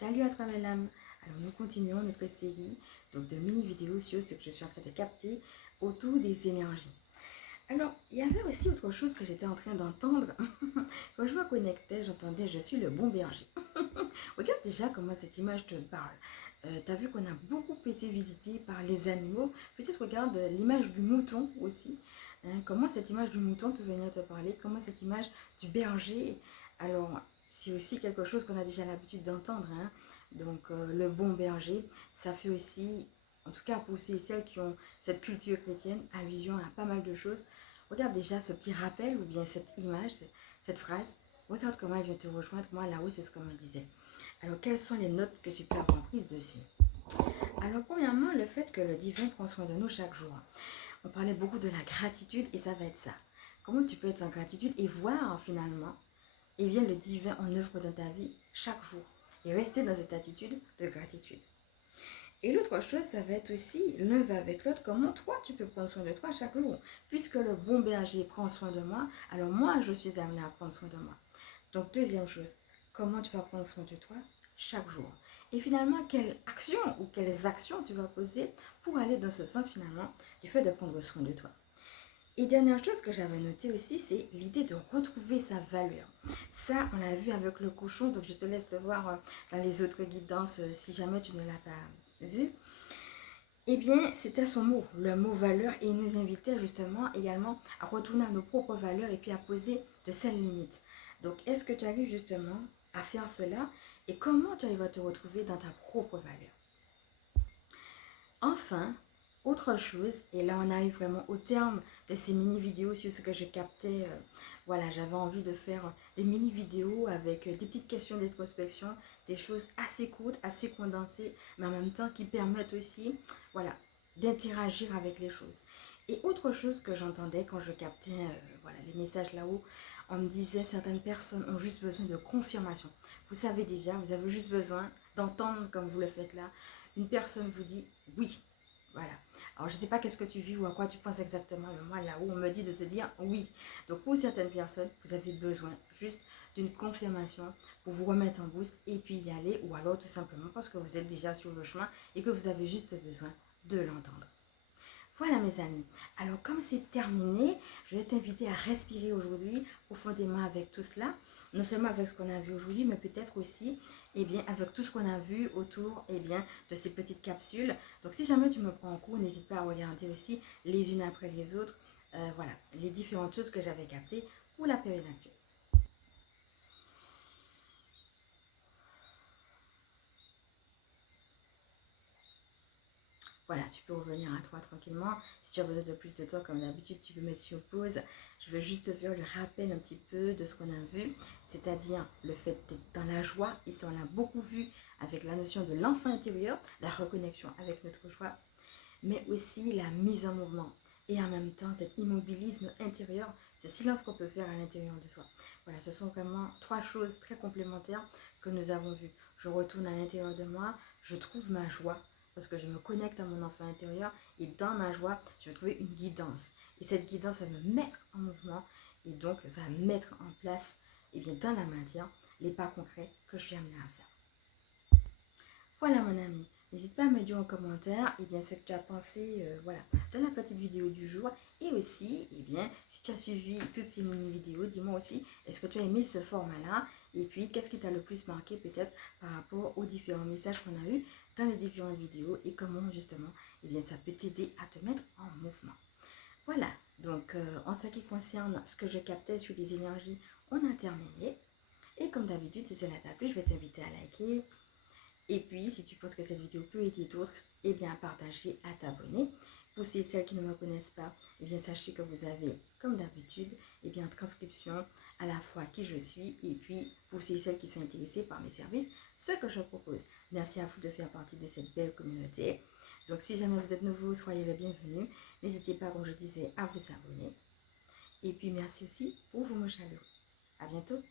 Salut à toi mesdames. Alors nous continuons notre série donc de mini-vidéos sur ce que je suis en train de capter autour des énergies. Alors, il y avait aussi autre chose que j'étais en train d'entendre. Quand je me connectais, j'entendais «Je suis le bon berger». Regarde déjà comment cette image te parle. T'as vu qu'on a beaucoup été visité par les animaux. Peut-être regarde l'image du mouton aussi. Comment cette image du mouton peut venir te parler. Comment cette image du berger. Alors, c'est aussi quelque chose qu'on a déjà l'habitude d'entendre. Donc, le bon berger, ça fait aussi, en tout cas pour ceux et celles qui ont cette culture chrétienne, allusion à pas mal de choses. Regarde déjà ce petit rappel ou bien cette image, cette phrase. Regarde comment elle vient te rejoindre. Moi, là-haut, c'est ce qu'on me disait. Alors, quelles sont les notes que j'ai pu avoir prises dessus? Alors, premièrement, le fait que le divin prend soin de nous chaque jour. On parlait beaucoup de la gratitude et ça va être ça. Comment tu peux être en gratitude et voir finalement, eh bien, le divin en œuvre dans ta vie chaque jour et rester dans cette attitude de gratitude. Et l'autre chose, ça va être aussi l'un va avec l'autre, comment toi tu peux prendre soin de toi chaque jour. Puisque le bon berger prend soin de moi, alors moi je suis amenée à prendre soin de moi. Donc deuxième chose, comment tu vas prendre soin de toi chaque jour. Et finalement, quelle action ou quelles actions tu vas poser pour aller dans ce sens finalement du fait de prendre soin de toi. Et dernière chose que j'avais noté aussi, c'est l'idée de retrouver sa valeur. Ça, on l'a vu avec le cochon, donc je te laisse le voir dans les autres guidances si jamais tu ne l'as pas vu. Eh bien, c'était son mot, le mot valeur, et il nous invitait justement également à retourner à nos propres valeurs et puis à poser de saines limites. Donc, est-ce que tu arrives justement à faire cela et comment tu arrives à te retrouver dans ta propre valeur? Enfin, autre chose, et là on arrive vraiment au terme de ces mini-vidéos sur ce que je captais. Voilà, j'avais envie de faire des mini-vidéos avec des petites questions d'introspection, des choses assez courtes, assez condensées, mais en même temps qui permettent aussi, voilà, d'interagir avec les choses. Et autre chose que j'entendais quand je captais voilà, les messages là-haut, on me disait certaines personnes ont juste besoin de confirmation. Vous savez déjà, vous avez juste besoin d'entendre comme vous le faites là. Une personne vous dit oui. Voilà. Alors, je ne sais pas qu'est-ce que tu vis ou à quoi tu penses exactement, mais moi, là-haut, on me dit de te dire oui. Donc, pour certaines personnes, vous avez besoin juste d'une confirmation pour vous remettre en boost et puis y aller, ou alors tout simplement parce que vous êtes déjà sur le chemin et que vous avez juste besoin de l'entendre. Voilà mes amis, alors comme c'est terminé, je vais t'inviter à respirer aujourd'hui profondément avec tout cela, non seulement avec ce qu'on a vu aujourd'hui, mais peut-être aussi avec tout ce qu'on a vu autour de ces petites capsules. Donc si jamais tu me prends en cours, n'hésite pas à regarder aussi les unes après les autres, voilà, les différentes choses que j'avais captées pour la période actuelle. Voilà, tu peux revenir à toi tranquillement. Si tu as besoin de plus de temps, comme d'habitude, tu peux mettre sur pause. Je veux juste te faire le rappel un petit peu de ce qu'on a vu, c'est-à-dire le fait d'être dans la joie. Et ça, on l'a beaucoup vu avec la notion de l'enfant intérieur, la reconnexion avec notre joie, mais aussi la mise en mouvement. Et en même temps, cet immobilisme intérieur, ce silence qu'on peut faire à l'intérieur de soi. Voilà, ce sont vraiment trois choses très complémentaires que nous avons vues. Je retourne à l'intérieur de moi, je trouve ma joie, parce que je me connecte à mon enfant intérieur et dans ma joie, je vais trouver une guidance. Et cette guidance va me mettre en mouvement et donc va mettre en place, dans la matière, les pas concrets que je suis amenée à faire. Voilà mon ami, n'hésite pas à me dire en commentaire ce que tu as pensé de la petite vidéo du jour. Et aussi, si tu as suivi toutes ces mini-vidéos, dis-moi aussi, est-ce que tu as aimé ce format-là? Et puis, qu'est-ce qui t'a le plus marqué peut-être par rapport aux différents messages qu'on a eus dans les différentes vidéos et comment justement, ça peut t'aider à te mettre en mouvement. Voilà, donc en ce qui concerne ce que je captais sur les énergies, on a terminé. Et comme d'habitude, si cela t'a plu, je vais t'inviter à liker. Et puis, si tu penses que cette vidéo peut aider d'autres, à partager, à t'abonner. Pour celles qui ne me connaissent pas, sachez que vous avez, comme d'habitude, en transcription à la fois qui je suis et puis pour celles qui sont intéressées par mes services, ce que je propose. Merci à vous de faire partie de cette belle communauté. Donc, si jamais vous êtes nouveau, soyez le bienvenu. N'hésitez pas, comme je disais, à vous abonner. Et puis, merci aussi pour vos mots chaleureux. À bientôt.